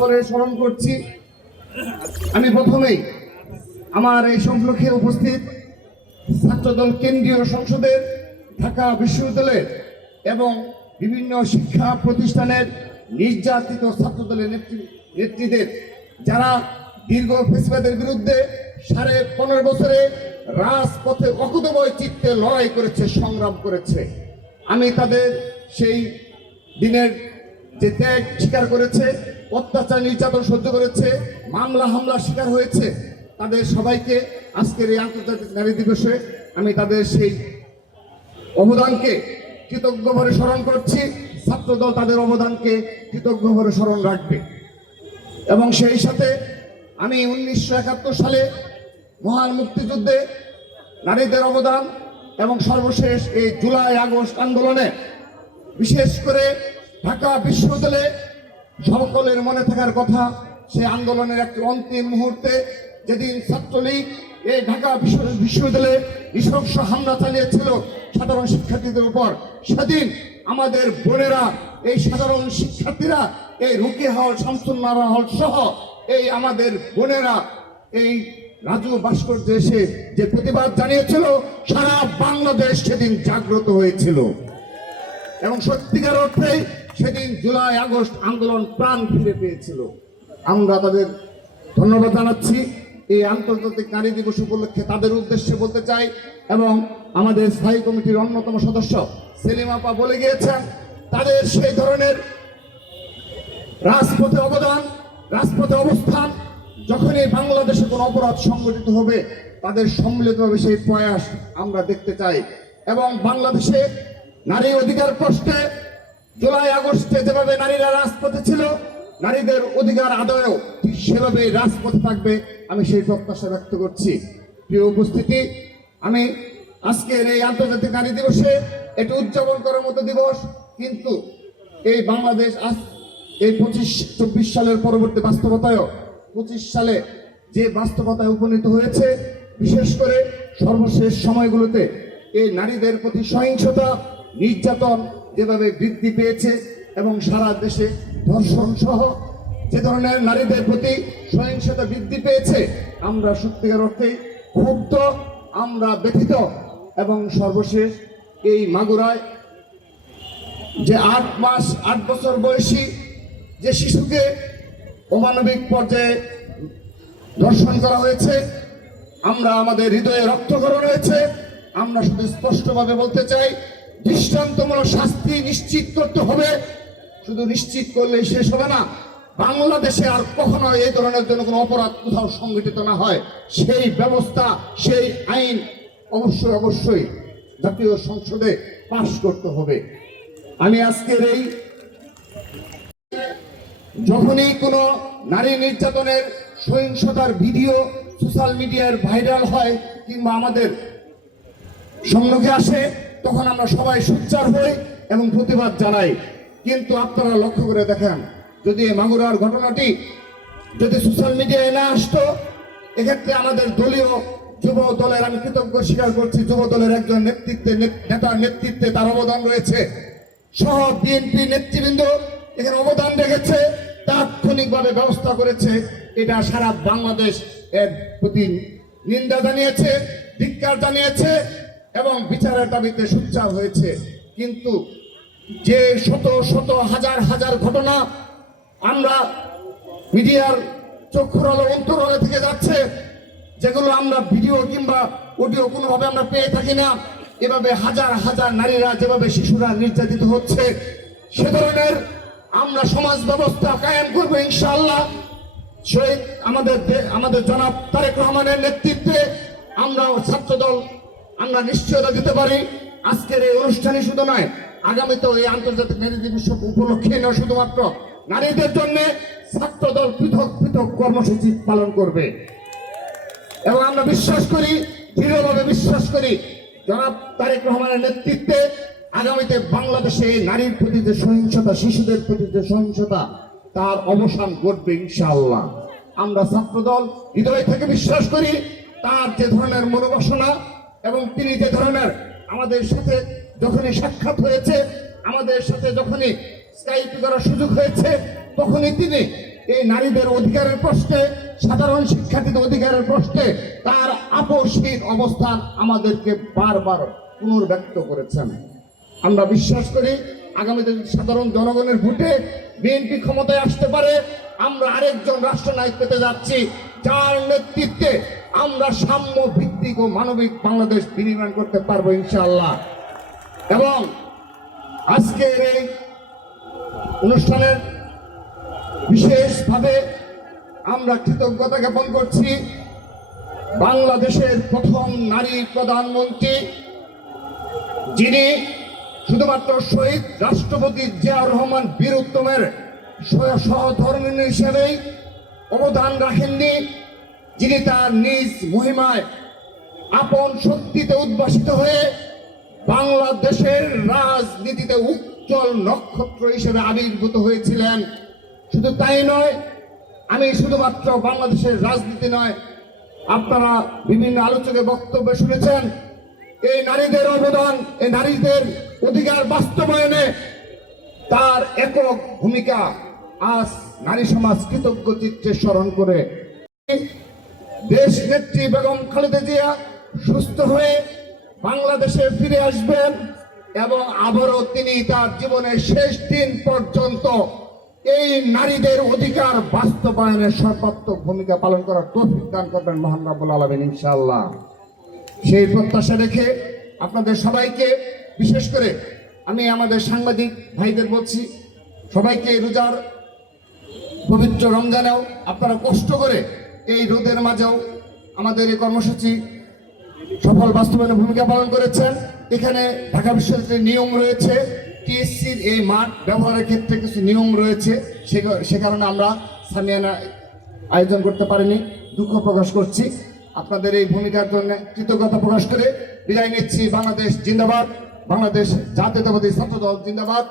বলে স্মরণ করছি। আমি প্রথমেই আমার এই সম্পর্কে উপস্থিত ছাত্রদল কেন্দ্রীয় সংসদের, ঢাকা বিশ্ববিদ্যালয়ের এবং বিভিন্ন শিক্ষা প্রতিষ্ঠানের নির্যাতিত ছাত্রদলের নেত্রী নেত্রীদের যারা দীর্ঘ ফেসবাদের বিরুদ্ধে সাড়ে পনেরো বছরে রাজপথে অকুতময় চিত্তে লড়াই করেছে, সংগ্রাম করেছে। আমি তাদের সেই দিনের যে ত্যাগ স্বীকার করেছে, অত্যাচার নির্যাতন সহ্য করেছে, মামলা, হামলার শিকার হয়েছে, তাদের সবাইকে আজকের এই আন্তর্জাতিক নারী দিবসে আমি তাদের সেই অবদানকে কৃতজ্ঞভাবে স্মরণ করছি। ছাত্রদল তাদের অবদানকে কৃতজ্ঞভাবে স্মরণ রাখবে। এবং সেই সাথে আমি উনিশশো একাত্তর সালে মহান মুক্তিযুদ্ধে নারীদের অবদান এবং সর্বশেষ এই জুলাই আগস্ট আন্দোলনে বিশেষ করে ঢাকা বিশ্ববিদ্যালয়ে সকলের মনে থাকার কথা সেই আন্দোলনের একটি অন্তিম মুহূর্তে যেদিন ছাত্রলীগ এই ঢাকা বিশ্ববিদ্যালয়ে নৃশংস হামলা চালিয়েছিল সাধারণ শিক্ষার্থীদের উপর, সেদিন আমাদের বোনেরা, এই সাধারণ শিক্ষার্থীরা, এই রুকি হল শামসুন্নারা হল সহ এই আমাদের বোনেরা, এই রাজু ভাস্কর্য এসে যে প্রতিবাদ জানিয়েছিল, সারা বাংলাদেশ সেদিন জাগ্রত হয়েছিল। এবং সত্যিকার অর্থে সেদিন জুলাই, আগস্ট আন্দোলন প্রাণ ফিরে পেয়েছিল। আমরা তাদের ধন্যবাদ জানাচ্ছি। এই আন্তর্জাতিক নারী দিবস উপলক্ষে তাদের উদ্দেশ্যে বলতে চাই, এবং আমাদের স্থায়ী কমিটির অন্যতম সদস্য সেলিম আপা বলে গিয়েছেন, তাদের সেই ধরনের রাজপথে অবদান, রাজপথে অবস্থান, যখনই বাংলাদেশে কোনো অপরাধ সংগঠিত হবে, তাদের সম্মিলিতভাবে সেই প্রয়াস আমরা দেখতে চাই। এবং বাংলাদেশে নারী অধিকার প্রশ্নে জুলাই আগস্টে যেভাবে নারীরা রাজপথে ছিল, নারীদের অধিকার আদায়ও ঠিক সেভাবে রাজপথে থাকবে, আমি সেই প্রত্যাশা ব্যক্ত করছি। প্রিয় উপস্থিতি, আমি আজকের এই আন্তর্জাতিক নারী দিবসে এটি উদযাপন করার মতো দিবস, কিন্তু এই বাংলাদেশ আজ এই পঁচিশ, চব্বিশ সালের পরবর্তী বাস্তবতায়ও, পঁচিশ সালে যে বাস্তবতায় উপনীত হয়েছে, বিশেষ করে সর্বশেষ সময়গুলোতে এই নারীদের প্রতি সহিংসতা, নির্যাতন যেভাবে বৃদ্ধি পেয়েছে এবং সারা দেশে ধর্ষণ সহ যে ধরনের নারীদের প্রতি সহিংসতা বৃদ্ধি পেয়েছে, আমরা সত্যিকার অর্থে ক্ষুব্ধ, আমরা ব্যথিত এবং সর্বশেষ এই মাগুরায় যে আট মাস, আট বছর বয়সী যে শিশুকে অমানবিক পর্যায়ে ধর্ষণ করা হয়েছে, আমরা আমাদের হৃদয়ে রক্তকরণ হয়েছে, আমরা শুধু স্পষ্টভাবে বলতে চাই দৃষ্টান্তমূলক শাস্তি নিশ্চিত করতে হবে। শুধু নিশ্চিত করলেই শেষ হবে না। বাংলাদেশে আর কখনো এই ধরনের জন্য কোনো অপরাধ কোথাও সংগঠিত না হয়। সেই ব্যবস্থা, সেই আইন অবশ্যই অবশ্যই জাতীয় সংসদে পাশ করতে হবে। আমি আজকের এই যখনই কোনো নারী নির্যাতনের সহিংসতার ভিডিও সোশ্যাল মিডিয়ার ভাইরাল হয় কিংবা আমাদের সম্মুখে আসে তখন আমরা সবাই সোচ্চার হই এবং প্রতিবাদ জানাই। কিন্তু আপনারা লক্ষ্য করে দেখেন, যদি এই মাগুরার ঘটনাটি যদি সোশ্যাল মিডিয়ায় না আসতো, এক্ষেত্রে আমাদের দলীয় যুব দলের, আমি কৃতজ্ঞ স্বীকার করছি, যুব দলের একজন নেতৃত্বে নেতার নেতৃত্বে তার অবদান রয়েছে। সহ বিএনপি নেতৃবৃন্দ এখানে অবদান রেখেছে, তাৎক্ষণিকভাবে ব্যবস্থা করেছে। এটা সারা বাংলাদেশ এর প্রতি নিন্দা জানিয়েছে, ধিক্কার জানিয়েছে। এবং বিচারের দাবিতে সোচ্চার হয়েছে। কিন্তু যে শত শত হাজার হাজার ঘটনা আমরা মিডিয়ার চক্ষুর আলো থেকে যাচ্ছে, যেগুলো আমরা ভিডিও কিংবা অডিও কোনোভাবে আমরা পেয়ে থাকি না, এভাবে হাজার হাজার নারীরা, যেভাবে শিশুরা নির্যাতিত হচ্ছে, সে ধরনের আমরা সমাজ ব্যবস্থা কায়েম করব ইনশাল্লাহ শহীদ আমাদের আমাদের জনাব তারেক রহমানের নেতৃত্বে আমরা ছাত্রদল আমরা নিশ্চয়তা দিতে পারি। আজকের এই অনুষ্ঠানে শুধু নয়, আগামীতেও এই আন্তর্জাতিক নারী দিবস উপলক্ষে নয় শুধুমাত্র। নারীদের জন্য ছাত্রদল পৃথক পৃথক কর্মসূচি পালন করবে। এবং আমরা বিশ্বাস করি, দৃঢ়ভাবে বিশ্বাস করি, জনাব তারেক রহমানের নেতৃত্বে আগামীতে বাংলাদেশে নারীর প্রতি যে সহিংসতা, শিশুদের প্রতি যে সহিংসতা, তার অবসান ঘটবে ইনশাআল্লাহ। আমরা ছাত্রদল হৃদয় থেকে বিশ্বাস করি, তার যে ধরনের মনোবাসনা এবং তিনি যে ধরনের আমাদের সাথে যখনই সাক্ষাৎ হয়েছে, আমাদের সাথে যখনই স্কাইপ করার সুযোগ হয়েছে, তখনই তিনি এই নারীদের অধিকারের প্রশ্নে, সাধারণ শিক্ষার্থীদের অধিকারের প্রশ্নে তার আপসহীন অবস্থান আমাদেরকে বারবার পুনর্ব্যক্ত করেছেন। আমরা বিশ্বাস করি আগামী দিন সাধারণ জনগণের ভোটে বিএনপি ক্ষমতায় আসতে পারে, আমরা আরেকজন রাষ্ট্রনায়ক পেতে যাচ্ছি, যার নেতৃত্বে আমরা সাম্য ভিত্তিক ও মানবিক বাংলাদেশ বিনির্মাণ করতে পারব ইনশাআল্লাহ। এবং আজকের এই অনুষ্ঠানের বিশেষভাবে আমরা কৃতজ্ঞতা জ্ঞাপন করছি বাংলাদেশের প্রথম নারী প্রধানমন্ত্রী, যিনি শুধুমাত্র শহীদ রাষ্ট্রপতি জিয়াউর রহমান বীর উত্তমের সহ- সহধর্মিণী হিসেবেই অবদান রাখেননি। যিনি তার নিজ মহিমায় আপন শক্তিতে উদ্ভাসিত হয়ে বাংলাদেশের রাজনীতিতে উজ্জ্বল নক্ষত্র হিসেবে আবির্ভূত হয়েছিলেন। শুধু তাই নয়, আমি শুধুমাত্র বাংলাদেশের রাজনীতি নয়, আপনারা বিভিন্ন আলোচকে বক্তব্য শুনেছেন, এই নারীদের অবদান, এই নারীদের অধিকার বাস্তবায়নে তার একক ভূমিকা আজ নারী সমাজ কৃতজ্ঞ চিত্রে স্মরণ করে। দেশ নেত্রী বেগম খালেদা জিয়া সুস্থ হয়ে বাংলাদেশে ফিরে আসবেন এবং আবারও তিনি তার জীবনের শেষ দিন পর্যন্ত এই নারীদের অধিকার বাস্তবায়নের সর্বাত্মক ভূমিকা পালন করার তৌফিক দান করবেন মহান রাব্বুল আলামিন ইনশাআল্লাহ। সেই প্রত্যাশা রেখে আপনাদের সবাইকে বিশেষ করে আমি আমাদের সাংবাদিক ভাইদের বলছি, সবাইকে রোজার পবিত্র রমজানেও আপনারা কষ্ট করে এই রোদের মাঝেও আমাদের এই কর্মসূচি সফল বাস্তবায়নে ভূমিকা পালন করেছেন। এখানে ঢাকা বিশ্ববিদ্যালয়ের নিয়ম রয়েছে, টিএসসির এই মাঠ ব্যবহারের ক্ষেত্রে কিছু নিয়ম রয়েছে। সে সে কারণে আমরা সামিয়ানা আয়োজন করতে পারিনি। দুঃখ প্রকাশ করছি। আপনাদের এই ভূমিকার জন্য কৃতজ্ঞতা প্রকাশ করে বিদায় নিচ্ছি। বাংলাদেশ জিন্দাবাদ, বাংলাদেশ জাতীয়তাবাদী ছাত্রদল জিন্দাবাদ।